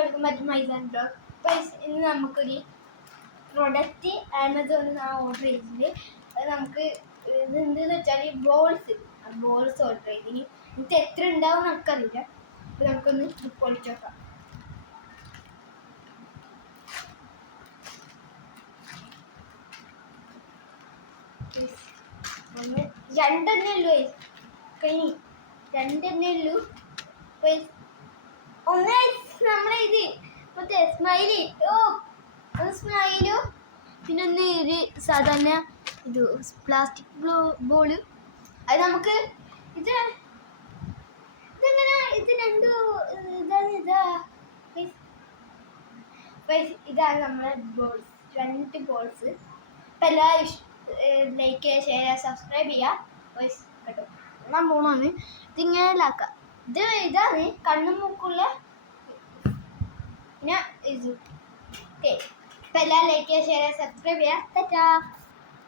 Welcome back to my channel. ഇന്ന് നമുക്കൊരു product ആമസോണിൽ നിന്ന് ഓർഡർ ചെയ്തിട്ടുണ്ട്. അത് നമുക്ക് ഇതെന്തെന്ന് വെച്ചാൽ ബോൾസ് ഓർഡർ ചെയ്തിന്. ഇത് എത്ര ഉണ്ടാവും നമുക്കറിയില്ല. അപ്പോൾ നമുക്കൊന്ന് പൊളിച്ച് നോക്കാം. രണ്ടെണ്ണേ ഉള്ളൂ കഴിഞ്ഞ് രണ്ടെണ്ണേ ഉള്ളൂ. ഒന്ന് നമ്മളെ ഇത് മറ്റേ സ്മൈലും പിന്നെ ഒന്ന് ഒരു സാധാരണ ഇത് പ്ലാസ്റ്റിക് ബോള്. അത് നമുക്ക് ഇതെങ്ങനെ ഇത് ഇതാണ് നമ്മളെ ബോൾസ്, രണ്ട് ബോൾസ്. അപ്പം എല്ലാവരും ലൈക്ക് ചെയ്യുക, ഷെയർ ചെയ്യുക, സബ്സ്ക്രൈബ് ചെയ്യുക കേട്ടോ. ഞാൻ പോകണമെന്ന് ഇതിങ്ങനെ ആക്കാം. ഇതാണ് കണ്ണും മൂക്കുള്ള. പിന്നെ ഇത് ഓക്കെ. അപ്പം എല്ലാം ലൈക്ക് ചെയ്യുക, ഷെയർ ചെയ്യുക, സബ്സ്ക്രൈബ് ചെയ്യുക. ടാറ്റാ.